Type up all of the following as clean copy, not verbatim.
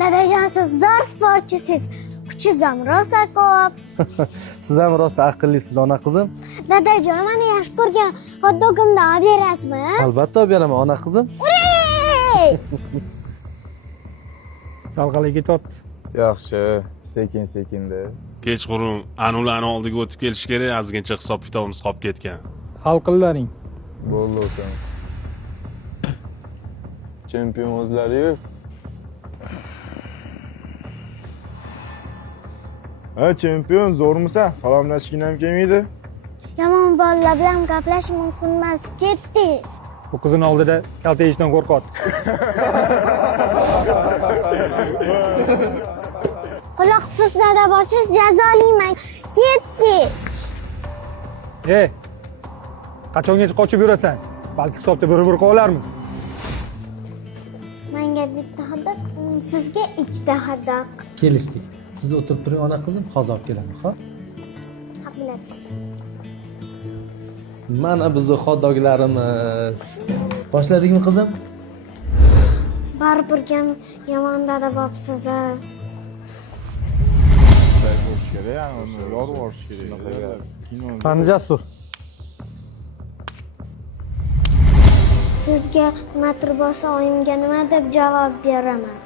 Dadajon, siz zo'r sportchisiz. Kuchingiz ham rosa ko'p. Siz ham rosa aqllisiz, ona qizim. Dadajon, meni yaxshi ko'rgan hot-dogimni olib berasizmi? Albatta olib beraman, ona qizim. Ey! Salqalikka ketyapti. Yaxshi, sekin-sekinda. Kechqurun anularni oldiga o'tib kelish kerak, ozgincha hisob kitobimiz qolib ketgan. Hal qillaring. Bo'ldi ukam. Chempion o'zlari-yu. Ha, chempion, zo'rmisan? Salomlashging ham kelmaydi. Yomon bolalar bilan gaplashish mumkin emas. Ketdi. Bu qizning oldida kalta yeyishdan qo'rqyapti. Quloqsiz dada bo'lsangiz jazolayman. Ketdi. Qachongacha qochib yurasan? Balki hisobda bir-bir qolarmiz. Menga bitta hot-dog, sizga ikkita hot-dog. Kelishdik. Siz o'tirib turing, ona qizim, hozir olib kelaman, xo'p? Ha, bilaman. Mana bizning hot-doglarimiz. Boshladingmi qizim? Baribir yomon dada bo'libsiz. Bo'lish kerak, yani uni yorib yuborish kerak. Qani Jasur? Sizga nima bo'lsa oyimga nima deb javob beraman.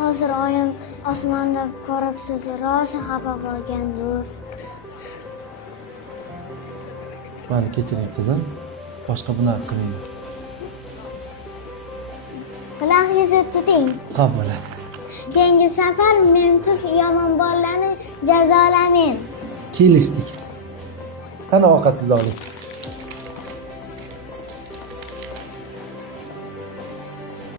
Hozir oyim osmonda ko'rib sizni rosa xafa bo'lgandir. Mani kechiring qizim. Boshqa bunaqa qilmayman. Quloqingizni tuting. Xo'p bo'ladi. Keyingi safar men siz yomon bolalarni jazolamayman. Kelishdik. Qani ovqat siz oling.